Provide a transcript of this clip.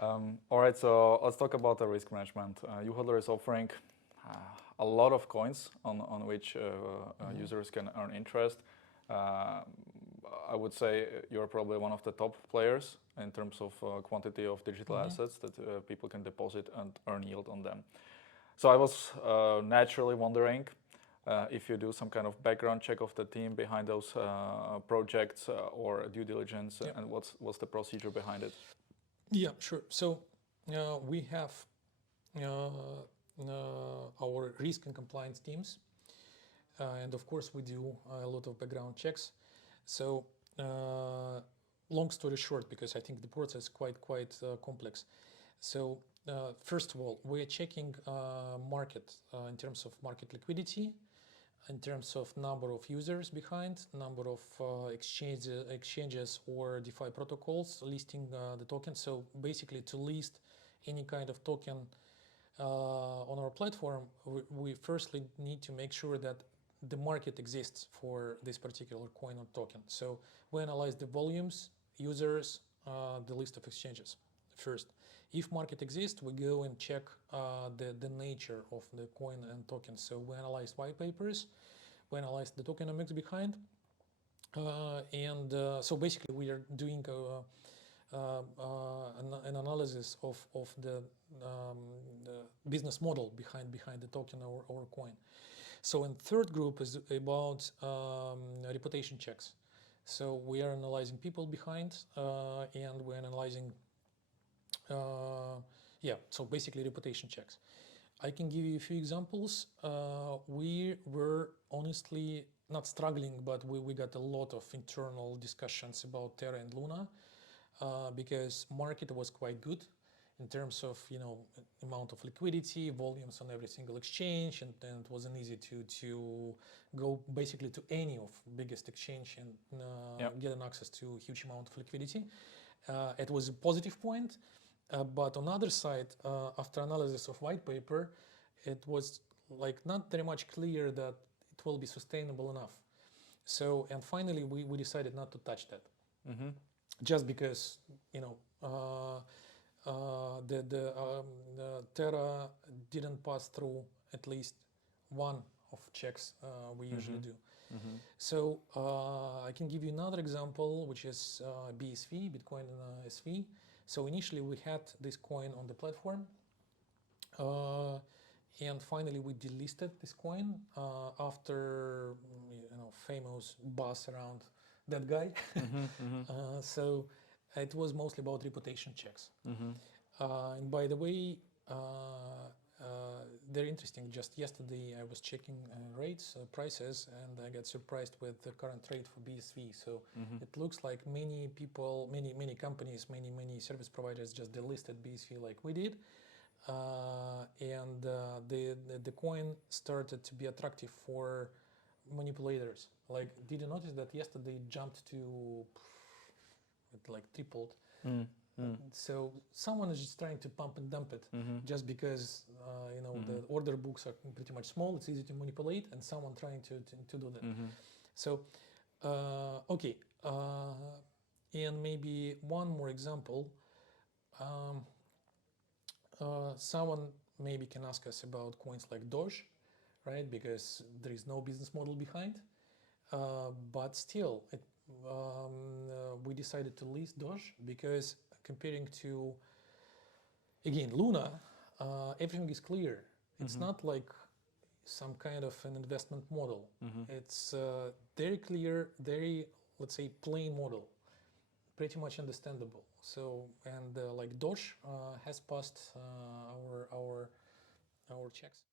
All right, so let's talk about the risk management. YouHodler is offering a lot of coins on which users can earn interest. I would say you're probably one of the top players in terms of quantity of digital assets that people can deposit and earn yield on them. So I was naturally wondering if you do some kind of background check of the team behind those projects or due diligence, and what's the procedure behind it? Yeah, sure. So we have our risk and compliance teams, and of course we do a lot of background checks. So long story short, because I think the process is quite complex. So first of all, we're checking market in terms of market liquidity, in terms of number of users behind, number of exchanges or DeFi protocols listing the token. So basically, to list any kind of token on our platform, we firstly need to make sure that the market exists for this particular coin or token. So we analyze the volumes, users, the list of exchanges first. If market exists, we go and check the nature of the coin and token. So we analyze white papers, we analyze the tokenomics behind, and so basically we are doing an analysis of the business model behind the token or coin. So in third group is about reputation checks. So we are analyzing people behind, and we're analyzing so basically reputation checks. I can give you a few examples. We were honestly not struggling, but we got a lot of internal discussions about Terra and Luna because market was quite good in terms of amount of liquidity, volumes on every single exchange, and it wasn't easy to go basically to any of biggest exchange and get an access to a huge amount of liquidity. It was a positive point. But on the other side, after analysis of white paper, it was like not very much clear that it will be sustainable enough. So, and finally, we decided not to touch that, just because the Terra didn't pass through at least one of checks we usually do. So I can give you another example, which is BSV, Bitcoin SV. So initially we had this coin on the platform, and finally we delisted this coin after famous buzz around that guy. So it was mostly about reputation checks. And by the way, they're interesting. Just yesterday I was checking rates, prices, and I got surprised with the current rate for BSV. So it looks like many people, many companies, many service providers just delisted BSV like we did. And the coin started to be attractive for manipulators. Like, did you notice that yesterday it jumped to, it like tripled? So someone is just trying to pump and dump it just because the order books are pretty much small, it's easy to manipulate, and someone trying to do that. So okay, and maybe one more example. Someone maybe can ask us about coins like Doge, right? Because there is no business model behind, but still we decided to list Doge because comparing to, again, Luna, everything is clear. It's not like some kind of an investment model. It's very clear, very, let's say, plain model, pretty much understandable. So, and like Doge has passed our checks.